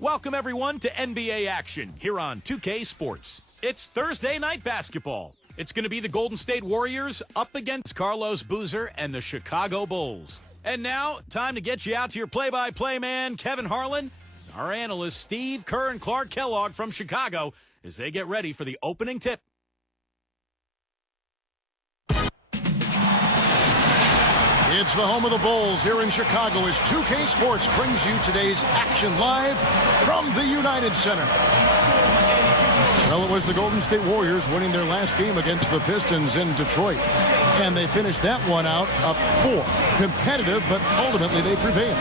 Welcome, everyone, to NBA action here on 2K Sports. It's Thursday night basketball. It's going to be the Golden State Warriors up against Carlos Boozer and the Chicago Bulls. And now, time to get you out to your play-by-play man, Kevin Harlan, our analysts, Steve Kerr and Clark Kellogg from Chicago, as they get ready for the opening tip. It's the home of the Bulls here in Chicago as 2K Sports brings you today's action live from the United Center. Well, it was the Golden State Warriors winning their last game against the Pistons in Detroit. And they finished that one out up 4. Competitive, but ultimately they prevailed.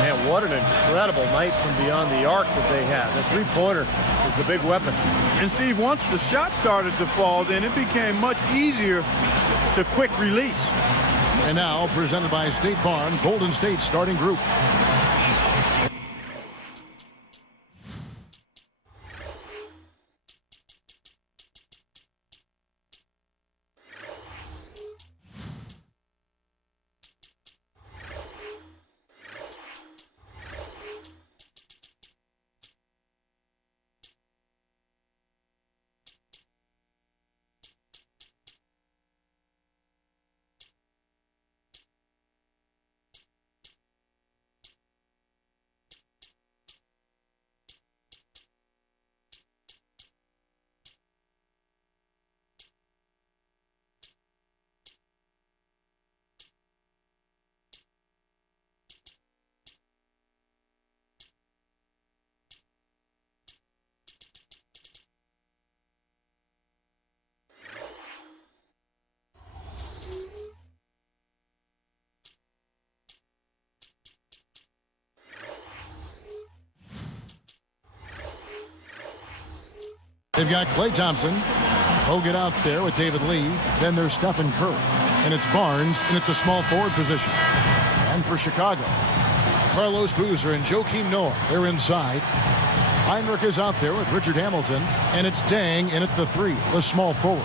Man, what an incredible night from beyond the arc that they had. The three-pointer is the big weapon. And, Steve, once the shot started to fall, then it became much easier to quick release. And now, presented by State Farm, Golden State starting group. They've got Klay Thompson. Bogut out there with David Lee. Then there's Stephen Curry. And it's Barnes in at the small forward position. And for Chicago, Carlos Boozer and Joakim Noah, they're inside. Heinrich is out there with Richard Hamilton. And it's Deng in at the 3, the small forward.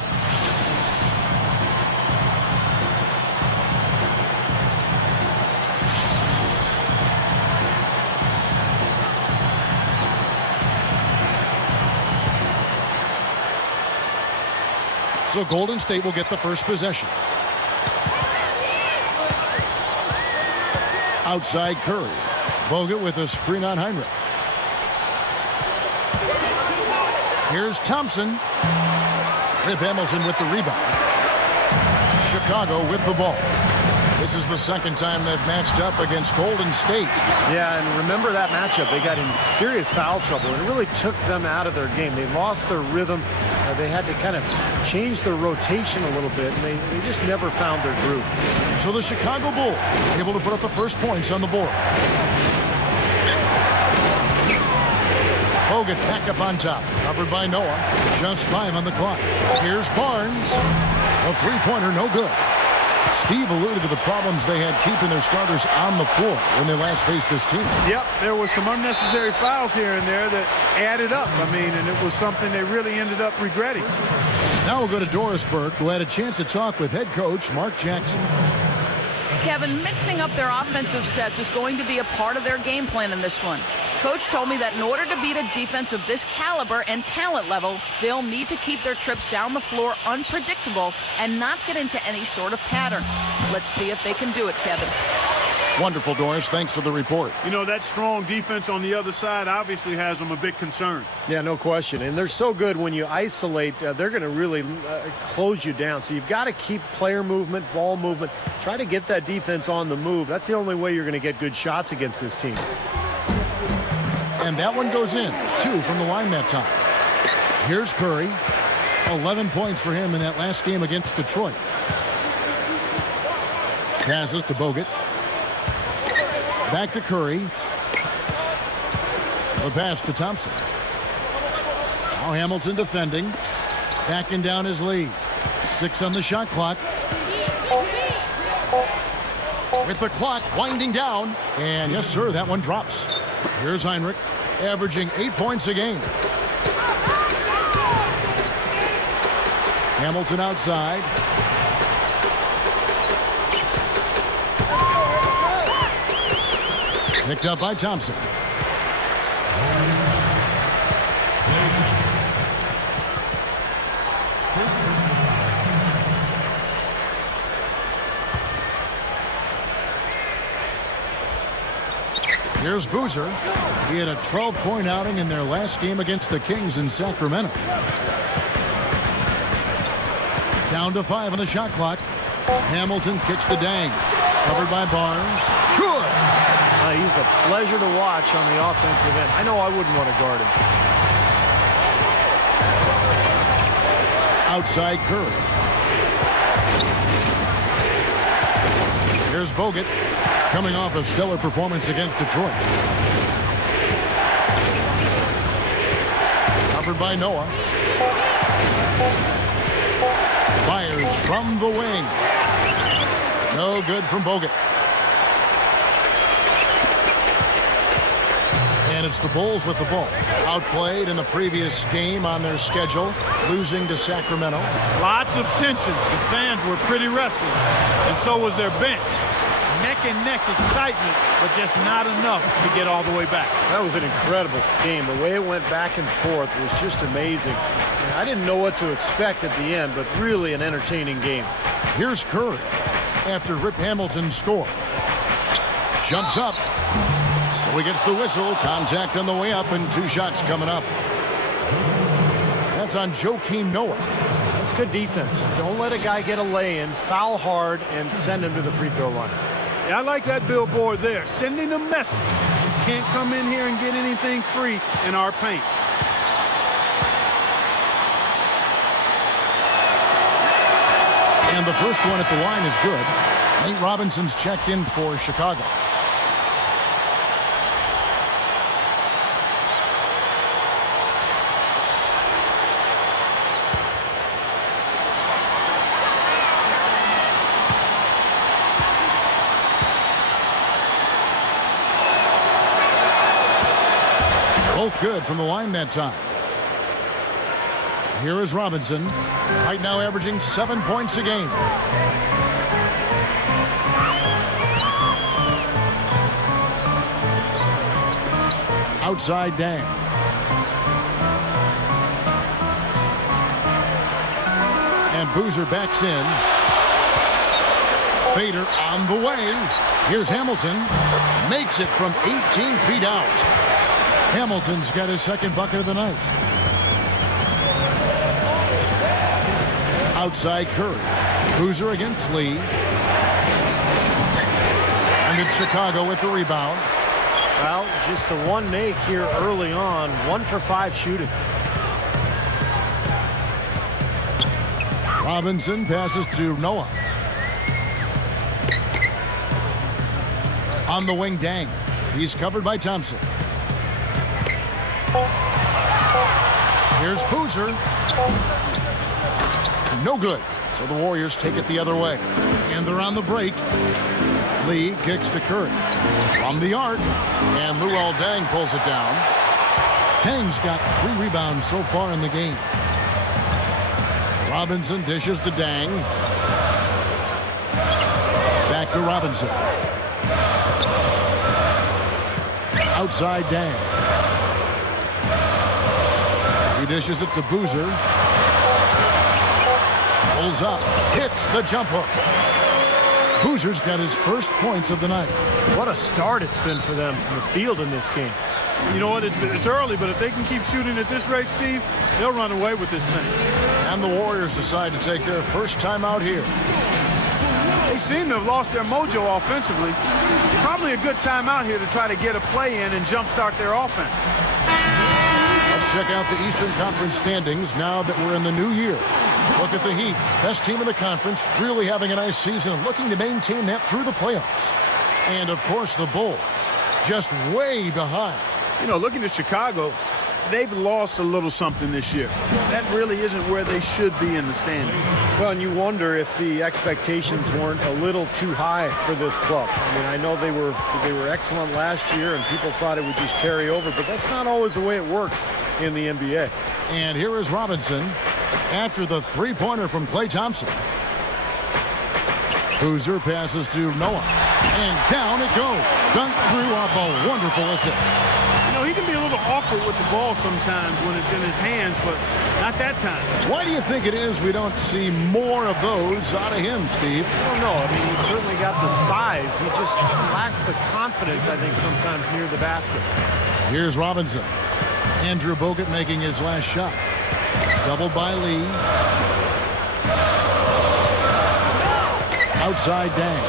So Golden State will get the first possession. Outside Curry. Bogut with a screen on Heinrich. Here's Thompson. Rip Hamilton with the rebound. Chicago with the ball. This is the second time they've matched up against Golden State. Yeah, and remember that matchup. They got in serious foul trouble, and it really took them out of their game. They lost their rhythm. They had to kind of change their rotation a little bit, and they just never found their groove. So the Chicago Bulls able to put up the first points on the board. Bogut back up on top, covered by Noah. Just 5 on the clock. Here's Barnes. A three-pointer, no good. Steve alluded to the problems they had keeping their starters on the floor when they last faced this team. Yep, there was some unnecessary fouls here and there that added up. And it was something they really ended up regretting. Now we'll go to Doris Burke, who had a chance to talk with head coach Mark Jackson. Kevin, mixing up their offensive sets is going to be a part of their game plan in this one. Coach told me that in order to beat a defense of this caliber and talent level, they'll need to keep their trips down the floor unpredictable and not get into any sort of pattern. Let's see if they can do it, Kevin. Wonderful, Doris. Thanks for the report. You know, that strong defense on the other side obviously has them a big concern. Yeah, no question. And they're so good when you isolate, they're going to really close you down. So you've got to keep player movement, ball movement. Try to get that defense on the move. That's the only way you're going to get good shots against this team. And that one goes in. 2 from the line that time. Here's Curry. 11 points for him in that last game against Detroit. Passes to Bogut. Back to Curry. The pass to Thompson. Now Hamilton defending. Backing down his lead. 6 on the shot clock. With the clock winding down. And yes, sir, that one drops. Here's Heinrich, averaging 8 points a game. Hamilton outside. Picked up by Thompson. Here's Boozer. He had a 12-point outing in their last game against the Kings in Sacramento. Down to 5 on the shot clock. Hamilton kicks to Dang. Covered by Barnes. Good! He's a pleasure to watch on the offensive end. I know I wouldn't want to guard him. Outside Curry. Here's Bogut, coming off a stellar performance against Detroit. Covered by Noah. Fires from the wing. No good from Bogut. And it's the Bulls with the ball. Outplayed in the previous game on their schedule, losing to Sacramento. Lots of tension. The fans were pretty restless, and so was their bench. Neck and neck excitement, but just not enough to get all the way back. That was an incredible game. The way it went back and forth was just amazing. I didn't know what to expect at the end, but really an entertaining game. Here's Curry after Rip Hamilton scored. Jumps up. So he gets the whistle. Contact on the way up, and 2 shots coming up. That's on Joakim Noah. That's good defense. Don't let a guy get a lay-in, foul hard, and send him to the free throw line. Yeah, I like that billboard there, sending a message. You can't come in here and get anything free in our paint. And the first one at the line is good. Nate Robinson's checked in for Chicago. Both good from the line that time. Here is Robinson, right now averaging 7 points a game. Outside Dang. And Boozer backs in. Fader on the way. Here's Hamilton. Makes it from 18 feet out. Hamilton's got his second bucket of the night. Outside Curry. Boozer against Lee. And it's Chicago with the rebound. Well, just the one make here early on. 1 for 5 shooting. Robinson passes to Noah. On the wing, Dang. He's covered by Thompson. Here's Boozer. No good. So the Warriors take it the other way. And they're on the break. Lee kicks to Curry. From the arc. And Luol Deng pulls it down. Deng's got 3 rebounds so far in the game. Robinson dishes to Deng. Back to Robinson. Outside Deng. He dishes it to Boozer. Pulls up. Hits the jump hook. Boozer's got his first points of the night. What a start it's been for them from the field in this game. You know what? It's early, but if they can keep shooting at this rate, Steve, they'll run away with this thing. And the Warriors decide to take their first time out here. They seem to have lost their mojo offensively. Probably a good time out here to try to get a play in and jumpstart their offense. Let's check out the Eastern Conference standings now that we're in the new year. Look at the Heat, best team in the conference, really having a nice season and looking to maintain that through the playoffs. And, of course, the Bulls, just way behind. You know, looking at Chicago, they've lost a little something this year. That really isn't where they should be in the standings. Well, and you wonder if the expectations weren't a little too high for this club. I mean, I know they were excellent last year, and people thought it would just carry over, but that's not always the way it works in the NBA. And here is Robinson after the three-pointer from Klay Thompson. Boozer passes to Noah. And down it goes. Dunked through off a wonderful assist. You know, he can be a little awkward with the ball sometimes when it's in his hands, but not that time. Why do you think it is we don't see more of those out of him, Steve? I don't know. I mean, he's certainly got the size. He just lacks the confidence, I think, sometimes near the basket. Here's Robinson. Andrew Bogut making his last shot. Doubled by Lee. Outside Dang.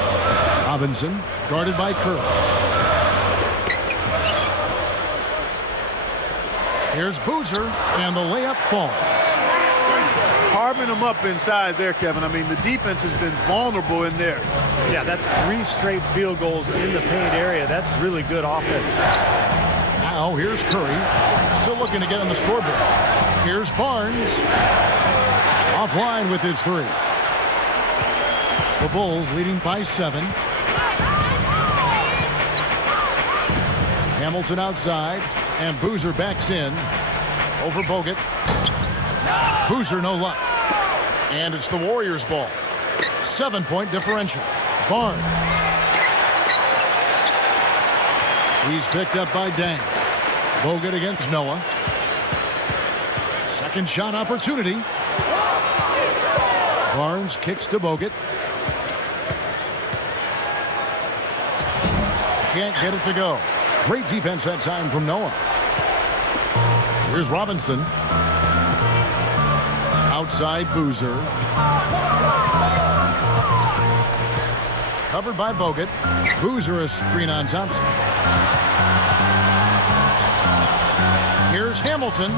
Robinson guarded by Curry. Here's Boozer, and the layup falls. Carving them up inside there, Kevin. I mean, the defense has been vulnerable in there. Yeah, that's 3 straight field goals in the paint area. That's really good offense. Now here's Curry, still looking to get on the scoreboard. Here's Barnes, offline with his 3. The Bulls leading by 7. Hamilton outside, and Boozer backs in over Bogut. Boozer no luck, and it's the Warriors' ball. 7-point differential. Barnes. He's picked up by Dang. Bogut against Noah. Second shot opportunity. Barnes kicks to Bogut. Can't get it to go. Great defense that time from Noah. Here's Robinson. Outside Boozer. Covered by Bogut. Boozer a screen on Thompson. Here's Hamilton.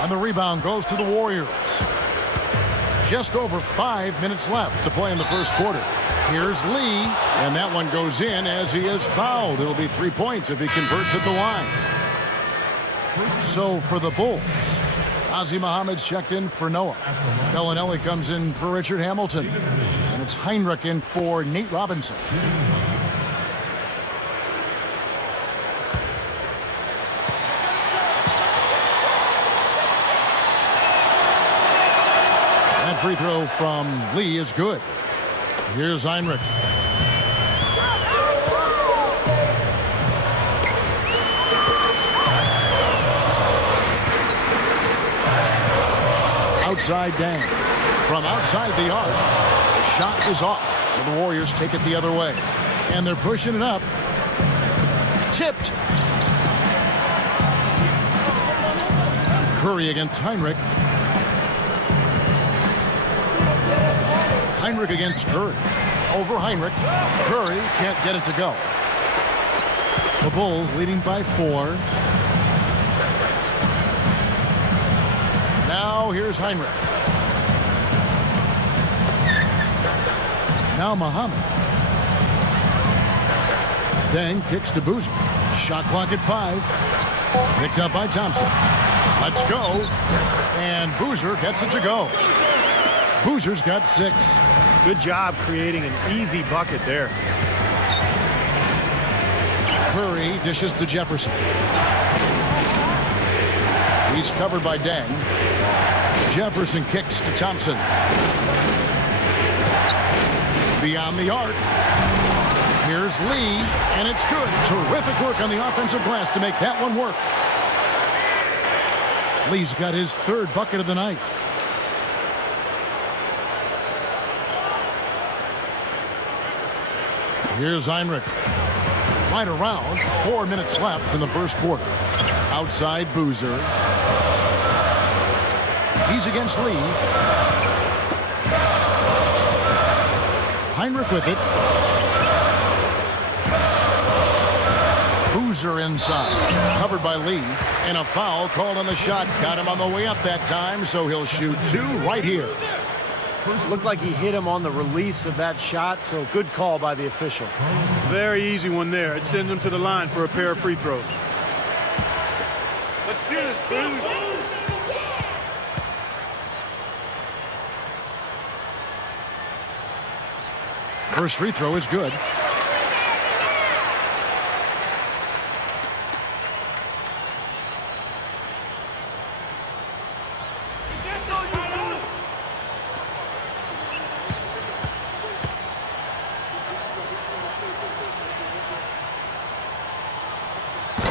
And the rebound goes to the Warriors. Just over 5 minutes left to play in the first quarter. Here's Lee, and that one goes in as he is fouled. It'll be 3 points if he converts at the line. So for the Bulls, Ozzie Muhammad's checked in for Noah. Bellinelli comes in for Richard Hamilton. And it's Heinrich in for Nate Robinson. That free throw from Lee is good. Here's Heinrich. Outside Dang. From outside the arc, the shot is off. So the Warriors take it the other way. And they're pushing it up. Tipped. Curry against Heinrich. Heinrich against Curry. Over Heinrich. Curry can't get it to go. The Bulls leading by 4. Now here's Heinrich. Now Muhammad. Dang kicks to Boozer. Shot clock at 5. Picked up by Thompson. Let's go. And Boozer gets it to go. Boozer's got 6. Good job creating an easy bucket there. Curry dishes to Jefferson. He's covered by Dang. Jefferson kicks to Thompson. Beyond the arc. Here's Lee, and it's good. Terrific work on the offensive glass to make that one work. Lee's got his 3rd bucket of the night. Here's Heinrich. Right around 4 minutes left in the first quarter. Outside Boozer. He's against Lee. Heinrich with it. Boozer inside. Covered by Lee. And a foul called on the shot. Got him on the way up that time, so he'll shoot 2 right here. Looked like he hit him on the release of that shot, so good call by the official. Very easy one there. It sends him to the line for a pair of free throws. Let's do this, Booze. First free throw is good.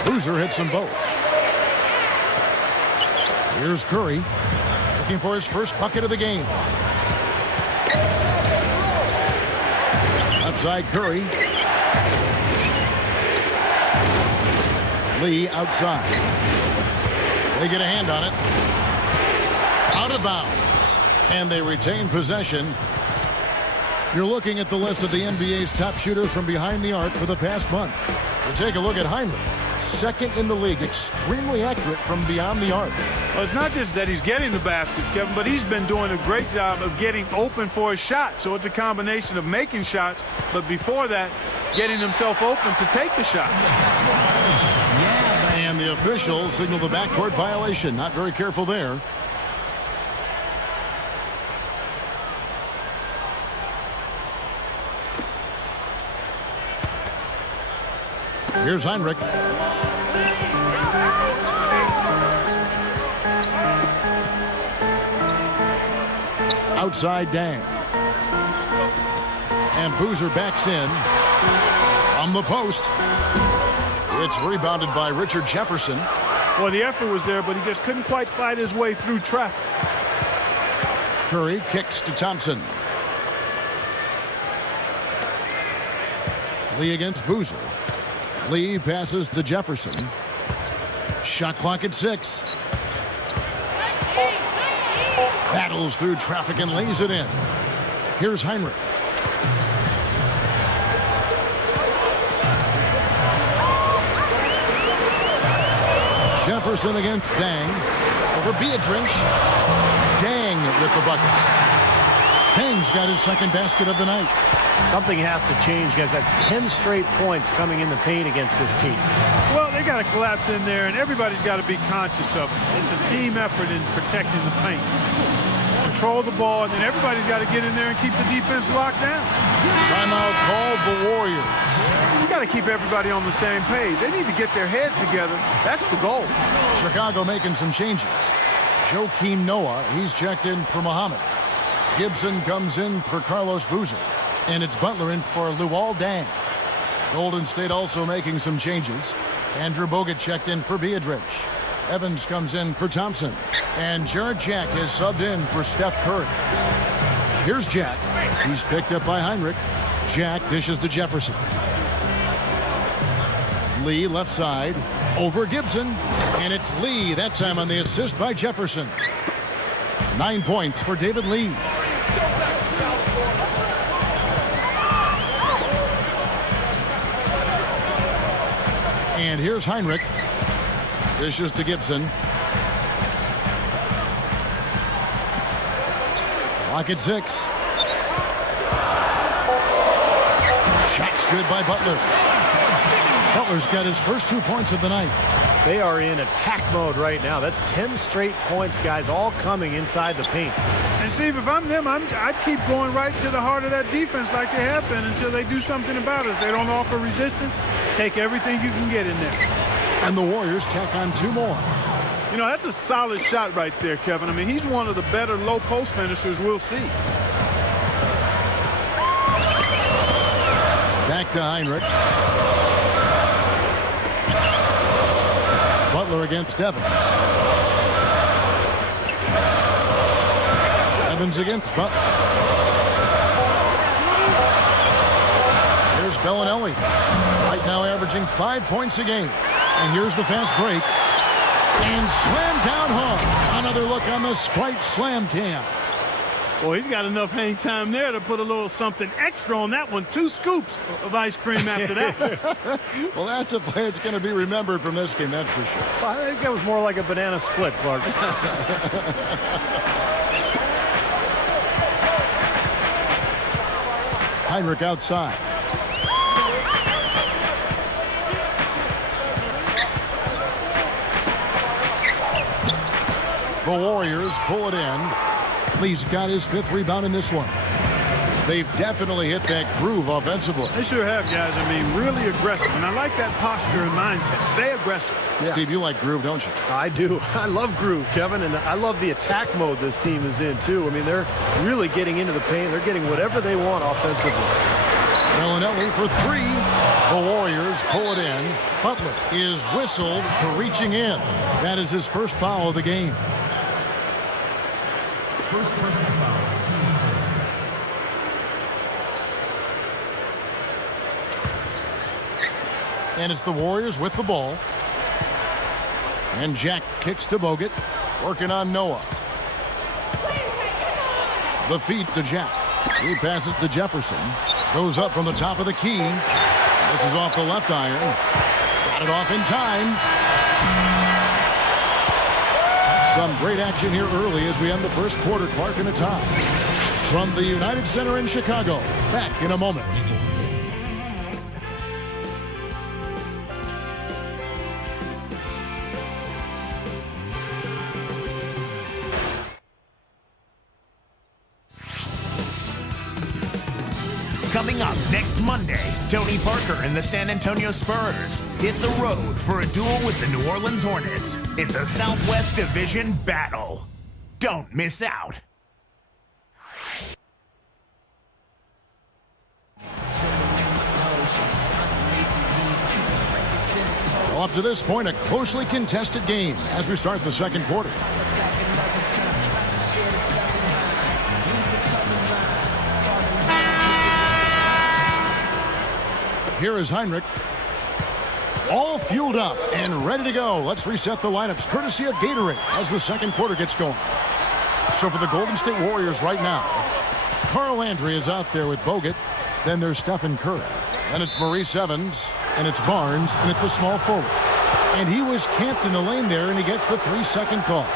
Boozer hits them both. Here's Curry looking for his first bucket of the game. Outside Curry. Lee outside. They get a hand on it. Out of bounds. And they retain possession. You're looking at the list of the NBA's top shooters from behind the arc for the past month. We'll take a look at Hinrich. Second in the league, extremely accurate from beyond the arc. Well, it's not just that he's getting the baskets, Kevin, but he's been doing a great job of getting open for a shot. So it's a combination of making shots, but before that, getting himself open to take the shot. And the officials signal the backcourt violation. Not very careful there. Here's Hinrich. Outside Dang. And Boozer backs in from the post. It's rebounded by Richard Jefferson. Well, the effort was there, but he just couldn't quite fight his way through traffic. Curry kicks to Thompson. Lee against Boozer. Lee passes to Jefferson. Shot clock at 6. Battles through traffic and lays it in. Here's Hinrich. Jefferson against Dang. Over Beatrice. Dang with the bucket. Dang's got his second basket of the night. Something has to change, guys. That's 10 straight points coming in the paint against this team. Well, they got to collapse in there, and everybody's got to be conscious of it. It's a team effort in protecting the paint. Control the ball, and then everybody's got to get in there and keep the defense locked down. Timeout called the Warriors. You got to keep everybody on the same page. They need to get their heads together. That's the goal. Chicago making some changes. Joakim Noah, he's checked in for Muhammad. Gibson comes in for Carlos Boozer. And it's Butler in for Luol Deng. Golden State also making some changes. Andrew Bogut checked in for Beatrice. Evans comes in for Thompson. And Jarrett Jack is subbed in for Steph Curry. Here's Jack. He's picked up by Hinrich. Jack dishes to Jefferson. Lee left side. Over Gibson. And it's Lee that time on the assist by Jefferson. 9 points for David Lee. And here's Hinrich. Dishes to Gibson. Clock at 6. Shots good by Butler. Butler's got his first 2 points of the night. They are in attack mode right now. That's 10 straight points, guys, all coming inside the paint. And Steve, if I'm them, I'd keep going right to the heart of that defense like they have been until they do something about it. If they don't offer resistance, take everything you can get in there. And the Warriors tack on 2 more. You know, that's a solid shot right there, Kevin. I mean, he's one of the better low post finishers we'll see. Back to Hinrich. Butler against Evans. Evans against Butler. Here's Bellinelli. Right now averaging 5 points a game. And here's the fast break. And slammed down hard. Another look on the Sprite Slam Cam. Well, he's got enough hang time there to put a little something extra on that one. 2 scoops of ice cream after that. Well, that's a play that's going to be remembered from this game, that's for sure. I think that was more like a banana split, Clark. Hinrich outside. The Warriors pull it in. Lee's got his 5th rebound in this one. They've definitely hit that groove offensively. They sure have, guys. I mean, really aggressive. And I like that posture and mindset. Stay aggressive. Yeah. Steve, you like groove, don't you? I do. I love groove, Kevin, and I love the attack mode this team is in, too. I mean, they're really getting into the paint. They're getting whatever they want offensively. Bellinelli for 3. The Warriors pull it in. Butler is whistled for reaching in. That is his first foul of the game. First personal foul, team's turn. And it's the Warriors with the ball. And Jack kicks to Bogut. Working on Noah. The feed to Jack. He passes to Jefferson. Goes up from the top of the key. This is off the left iron. Got it off in time. Some great action here early as we end the first quarter. Clark in a tie. From the United Center in Chicago. Back in a moment. Coming up next Monday, Tony Parker and the San Antonio Spurs hit the road for a duel with the New Orleans Hornets. It's a Southwest Division battle. Don't miss out. Well, up to this point, a closely contested game as we start the second quarter. Here is Heinrich. All fueled up and ready to go. Let's reset the lineups courtesy of Gatorade as the second quarter gets going. So for the Golden State Warriors right now, Carl Landry is out there with Bogut. Then there's Stephen Curry. Then it's Maurice Evans. And it's Barnes. And it's the small forward. And he was camped in the lane there, and he gets the 3-second call.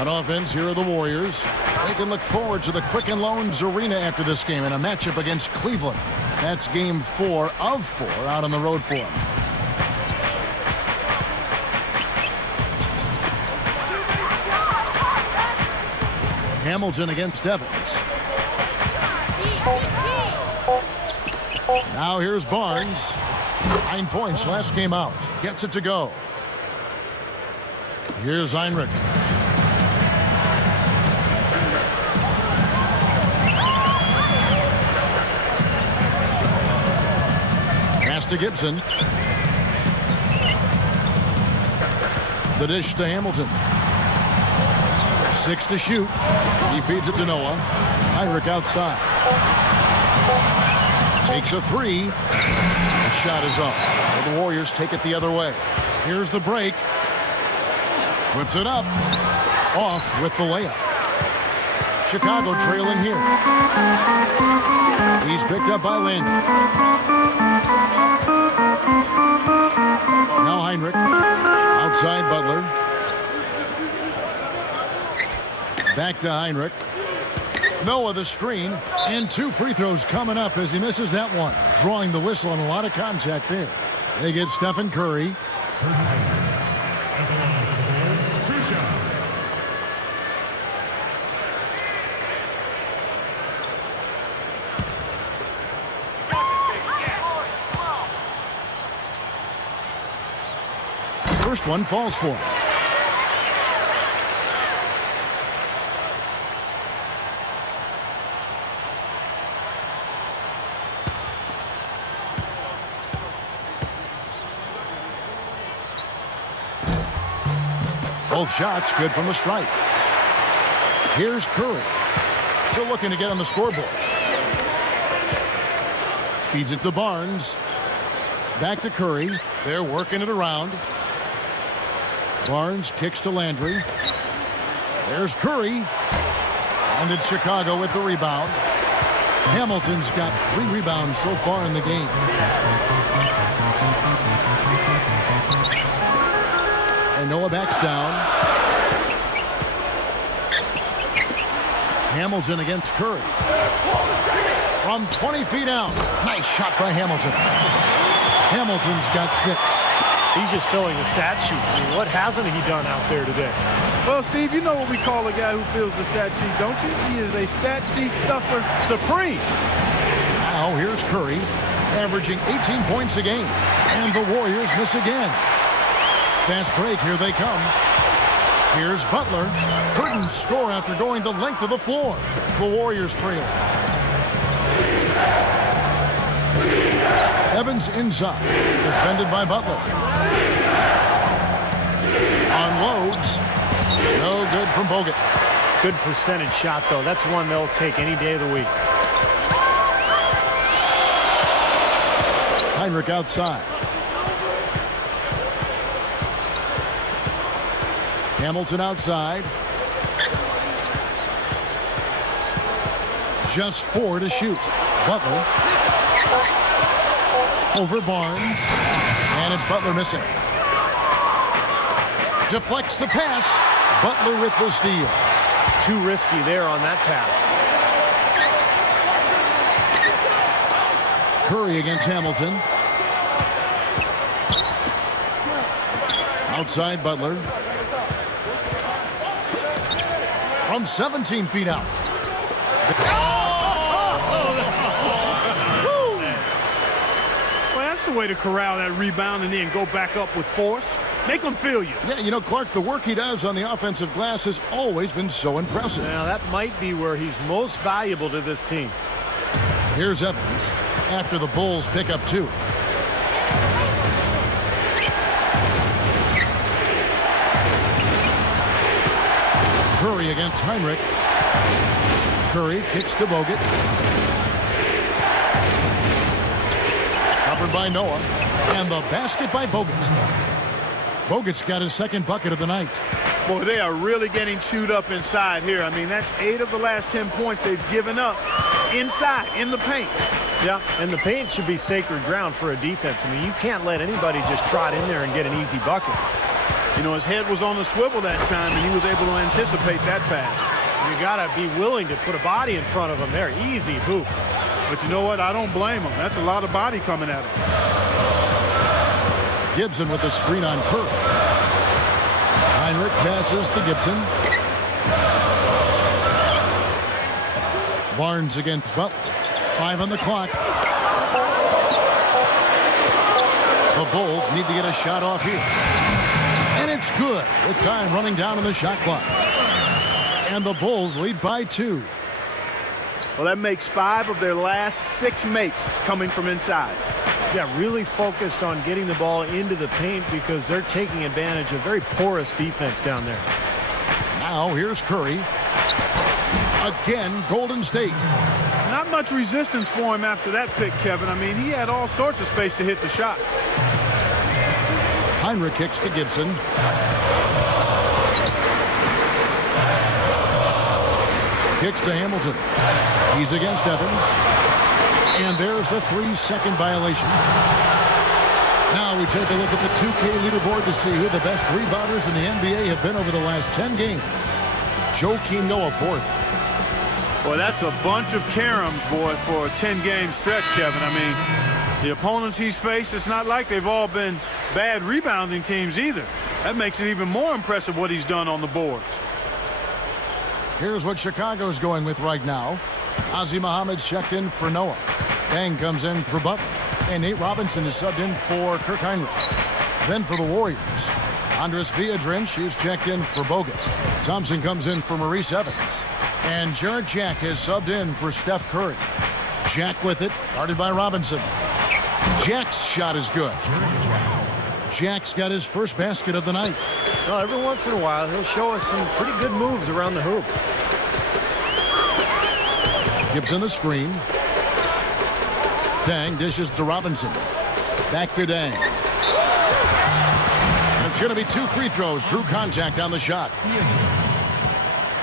On offense, here are the Warriors. They can look forward to the Quicken Loans Arena after this game in a matchup against Cleveland. That's game 4 of 4 out on the road for them. Hamilton against Evans. Now here's Barnes. 9 points last game out. Gets it to go. Here's Heinrich. To Gibson. The dish to Hamilton. 6 to shoot. He feeds it to Noah. Heinrich outside. Takes a 3. The shot is off. So the Warriors take it the other way. Here's the break. Puts it up. Off with the layup. Chicago trailing here. He's picked up by Landry. Now Heinrich. Outside Butler. Back to Heinrich. Noah the screen. And 2 free throws coming up as he misses that one. Drawing the whistle and a lot of contact there. They get Stephen Curry. First one falls for him. Both shots good from the stripe. Here's Curry. Still looking to get on the scoreboard. Feeds it to Barnes. Back to Curry. They're working it around. Barnes kicks to Landry. There's Curry. And it's Chicago with the rebound. Hamilton's got 3 rebounds so far in the game. And Noah backs down. Hamilton against Curry. From 20 feet out. Nice shot by Hamilton. Hamilton's got 6. He's just filling the stat sheet. I mean, what hasn't he done out there today? Well, Steve, you know what we call a guy who fills the stat sheet, don't you? He is a stat sheet stuffer supreme. Now here's Curry, averaging 18 points a game. And the Warriors miss again. Fast break, here they come. Here's Butler. Couldn't score after going the length of the floor. The Warriors trail. Evans inside, defended by Butler. Unloads. No good from Bogut. Good percentage shot, though. That's one they'll take any day of the week. Heinrich outside. Hamilton outside. Just 4 to shoot. Butler. Over Barnes. And it's Butler missing. Deflects the pass. Butler with the steal. Too risky there on that pass. Curry against Hamilton. Outside Butler. From 17 feet out. Well, that's the way to corral that rebound and then go back up with force. Make them feel you. Yeah, you know, Clark, the work he does on the offensive glass has always been so impressive. Now, that might be where he's most valuable to this team. Here's Evans after the Bulls pick up 2. Curry against Heinrich. Curry kicks to Bogut. Covered by Noah. And the basket by Bogut. Bogut's got his second bucket of the night. Boy, they are really getting chewed up inside here. I mean, that's 8 of the last 10 points they've given up inside, in the paint. Yeah, and the paint should be sacred ground for a defense. I mean, you can't let anybody just trot in there and get an easy bucket. You know, his head was on the swivel that time, and he was able to anticipate that pass. You got to be willing to put a body in front of him there. Easy hoop. But you know what? I don't blame him. That's a lot of body coming at him. Gibson with the screen on Curry. Heinrich passes to Gibson. Barnes against Butler. 5 on the clock. The Bulls need to get a shot off here. And it's good with time running down on the shot clock. And the Bulls lead by 2. Well, that makes 5 of their last 6 makes coming from inside. Yeah, really focused on getting the ball into the paint because they're taking advantage of very porous defense down there. Now here's Curry. Again, Golden State. Not much resistance for him after that pick, Kevin. I mean, he had all sorts of space to hit the shot. Heinrich kicks to Gibson. Kicks to Hamilton. He's against Evans. And there's the 3-second violation. Now we take a look at the 2K leaderboard to see who the best rebounders in the NBA have been over the last 10 games. Joakim Noah 4th. Boy, that's a bunch of caroms, boy, for a 10-game stretch, Kevin. I mean, the opponents he's faced, it's not like they've all been bad rebounding teams either. That makes it even more impressive what he's done on the boards. Here's what Chicago's going with right now. Ozzie Muhammad's checked in for Noah. Dang comes in for Butler. And Nate Robinson is subbed in for Kirk Heinrich. Then for the Warriors, Andres Biedrins is checked in for Bogut. Thompson comes in for Maurice Evans. And Jarrett Jack has subbed in for Steph Curry. Jack with it, guarded by Robinson. Jack's shot is good. Jack's got his first basket of the night. Well, every once in a while, he'll show us some pretty good moves around the hoop. Gibson the screen. Dang dishes to Robinson. Back to Dang. And it's going to be 2 free throws. Drew contact on the shot.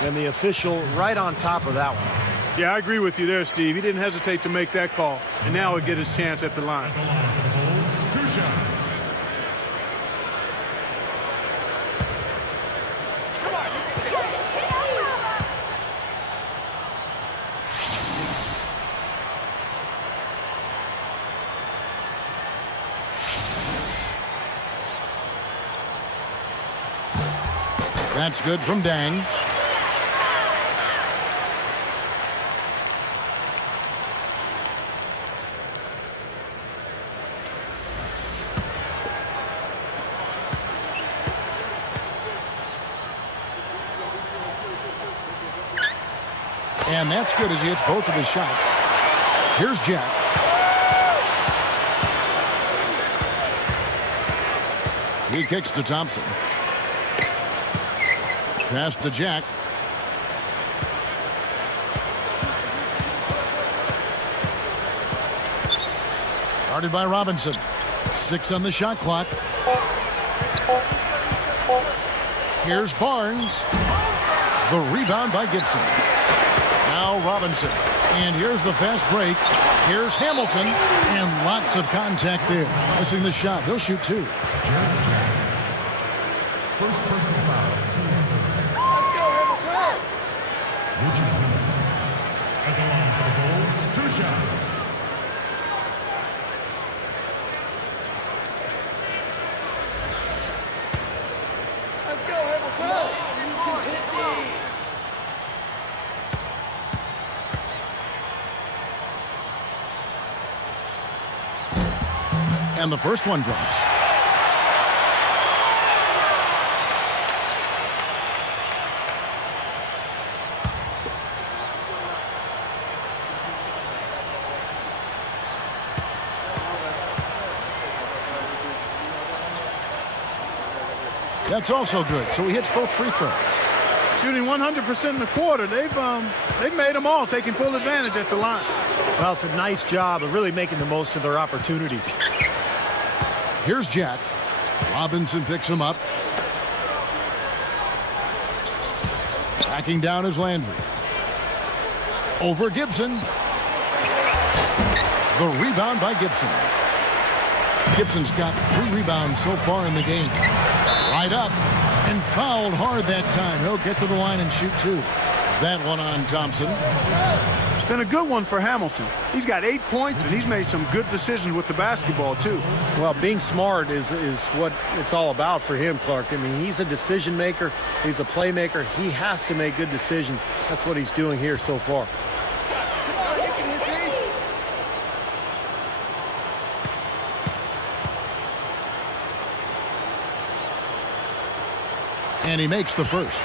And the official right on top of that one. Yeah, I agree with you there, Steve. He didn't hesitate to make that call. And now he'll get his chance at the line. That's good from Dang. And that's good as he hits both of his shots. Here's Jack. He kicks to Thompson. Pass to Jack. Guarded by Robinson. 6 on the shot clock. Here's Barnes. The rebound by Gibson. Now Robinson. And here's the fast break. Here's Hamilton. And lots of contact there. Missing the shot. He'll shoot 2. First personal foul, team's turn. Let's go, Hamilton! Richard Hamilton. At the line for the Bulls, 2 shots. Let's go, Hamilton! And the first one drops. That's also good. So he hits both free throws. Shooting 100% in the quarter. They've made them all, taking full advantage at the line. Well, it's a nice job of really making the most of their opportunities. Here's Jack. Robinson picks him up. Backing down is Landry. Over Gibson. The rebound by Gibson. Gibson's got 3 rebounds so far in the game. Right up and fouled hard that time. He'll get to the line and shoot 2. That one on Thompson. It's been a good one for Hamilton. He's got 8 points, and he's made some good decisions with the basketball, too. Well, being smart is what it's all about for him, Clark. I mean, he's a decision maker. He's a playmaker. He has to make good decisions. That's what he's doing here so far. And he makes the first.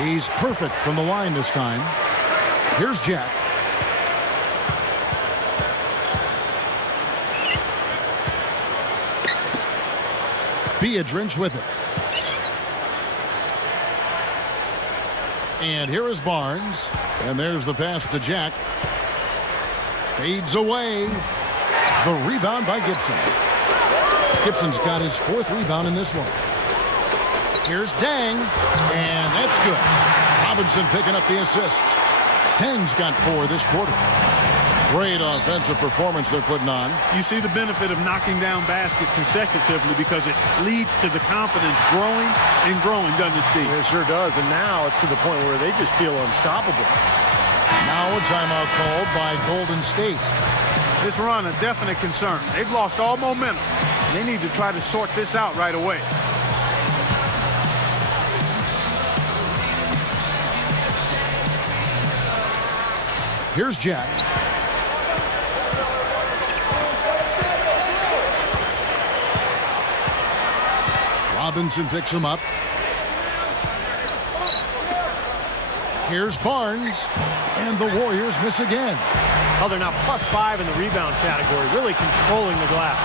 He's perfect from the line this time. Here's Jack. Biedrins with it. And here is Barnes. And there's the pass to Jack. Fades away. The rebound by Gibson. Gibson's got his 4th rebound in this one. Here's Dang. And that's good. Robinson picking up the assist. Dang's got 4 this quarter. Great offensive performance they're putting on. You see the benefit of knocking down baskets consecutively because it leads to the confidence growing and growing, doesn't it, Steve? It sure does, and now it's to the point where they just feel unstoppable. Now a timeout called by Golden State. This run a definite concern. They've lost all momentum. They need to try to sort this out right away. Here's Jack. Robinson picks him up. Here's Barnes. And the Warriors miss again. Oh, they're now +5 in the rebound category, really controlling the glass.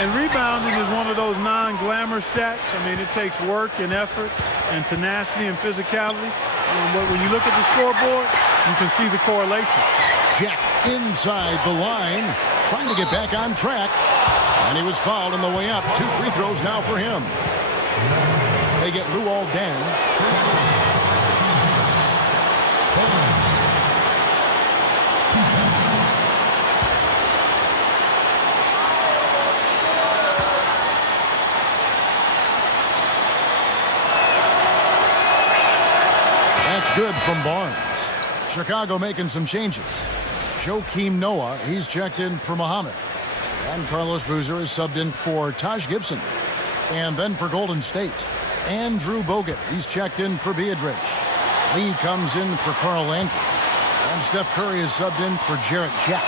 And rebounding is one of those non-glamour stats. I mean, it takes work and effort and tenacity and physicality. But when you look at the scoreboard, you can see the correlation. Jack inside the line, trying to get back on track. And he was fouled on the way up. 2 free throws now for him. They get Luol Deng. That's good from Barnes. Chicago making some changes. Joakim Noah, he's checked in for Muhammad. And Carlos Boozer is subbed in for Taj Gibson. And then for Golden State, Andrew Bogut, he's checked in for Biedrins. Lee comes in for Carl Landry. And Steph Curry is subbed in for Jarrett Jack.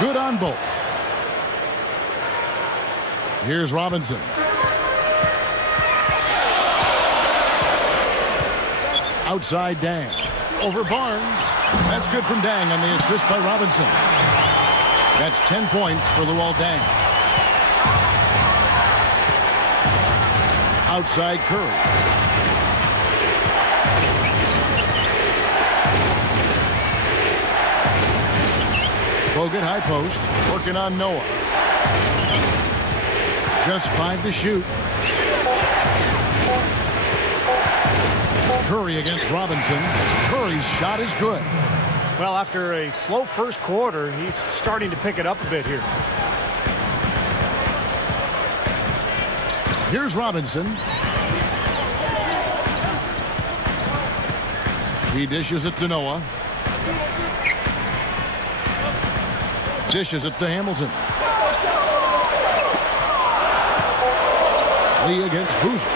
Good on both. Here's Robinson. Outside Dang. Over Barnes. That's good from Dang on the assist by Robinson. That's 10 points for Luol Deng. Outside Curry. Bogut high post. Working on Noah. Just 5 to shoot. Curry against Robinson. Curry's shot is good. Well, after a slow first quarter, he's starting to pick it up a bit here. Here's Robinson. He dishes it to Noah. Dishes it to Hamilton. Lee against Boozer.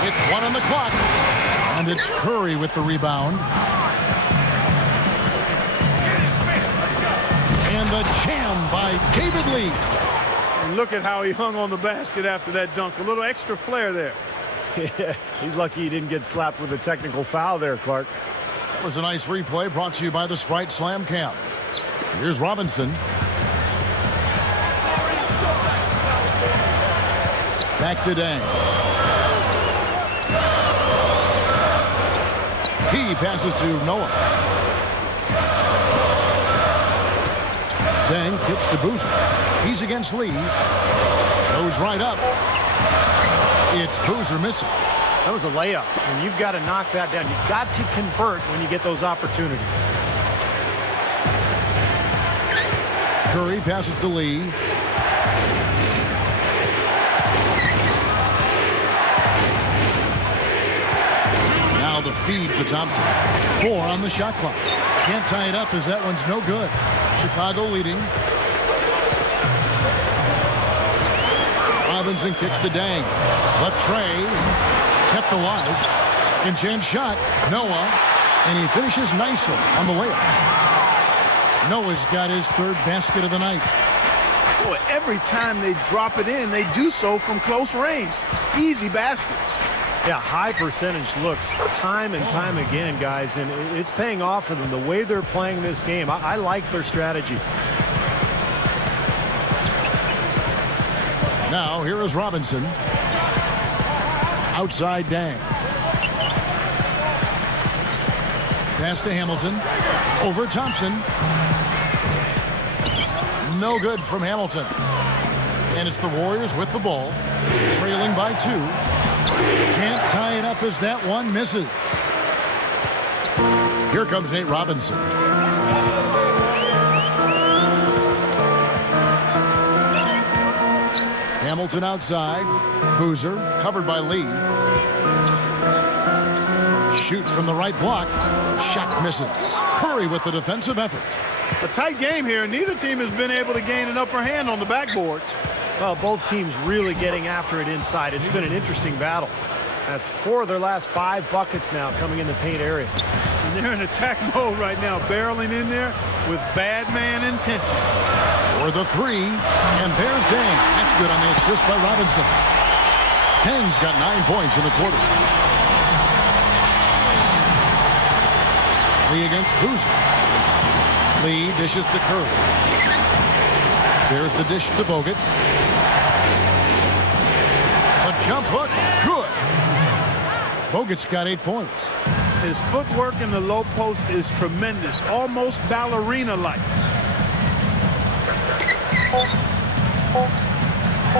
It's 1 on the clock. And it's Curry with the rebound. And the jam by David Lee. And look at how he hung on the basket after that dunk. A little extra flair there. He's lucky he didn't get slapped with a technical foul there, Clark. That was a nice replay brought to you by the Sprite Slam Camp. Here's Robinson. Back to Dang. He passes to Noah. Dang kicks to Boozer. He's against Lee. Goes right up. It's Boozer missing. That was a layup, and you've got to knock that down. You've got to convert when you get those opportunities. Curry passes to Lee. Now the feed to Thompson. 4 on the shot clock. Can't tie it up as that one's no good. Chicago leading. Robinson kicks to Dang. But Trey kept alive. Second chance shot. Noah. And he finishes nicely on the layup. Noah's got his 3rd basket of the night. Boy, every time they drop it in, they do so from close range. Easy baskets. Yeah, high percentage looks time and time again, guys, and it's paying off for them the way they're playing this game. I like their strategy. Now, here is Robinson. Outside Dang. Pass to Hamilton. Over Thompson. No good from Hamilton. And it's the Warriors with the ball. Trailing by 2. Can't tie it up as that one misses. Here comes Nate Robinson. Hamilton outside. Boozer covered by Lee. Shoots from the right block. Shot misses. Curry with the defensive effort. A tight game here. Neither team has been able to gain an upper hand on the backboards. Well, both teams really getting after it inside. It's been an interesting battle. That's 4 of their last 5 buckets now coming in the paint area. And they're in attack mode right now, barreling in there with bad man intention. For the 3, and there's Dang. That's good on the assist by Robinson. Dang's got 9 points in the quarter. Lee against Boozer. Lee dishes to Curry. There's the dish to Bogut. A jump hook, good. Bogut's got 8 points. His footwork in the low post is tremendous, almost ballerina-like.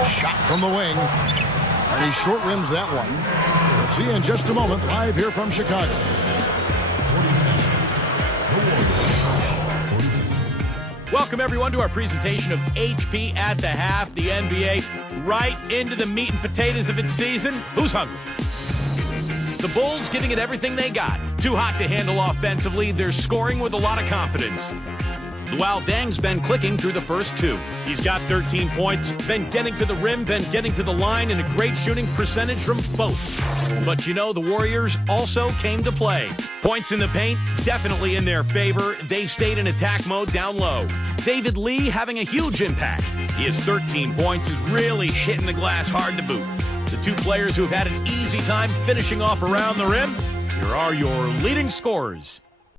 Shot from the wing. And he short rims that one. We'll see you in just a moment, live here from Chicago. Welcome, everyone, to our presentation of HP at the Half, the NBA, right into the meat and potatoes of its season. Who's hungry? The Bulls giving it everything they got. Too hot to handle offensively. They're scoring with a lot of confidence. Luol Deng's been clicking through the first 2. He's got 13 points, been getting to the rim, been getting to the line, and a great shooting percentage from both. But you know, the Warriors also came to play. Points in the paint, definitely in their favor. They stayed in attack mode down low. David Lee having a huge impact. He has 13 points, is really hitting the glass hard to boot. The two players who have had an easy time finishing off around the rim, here are your leading scorers.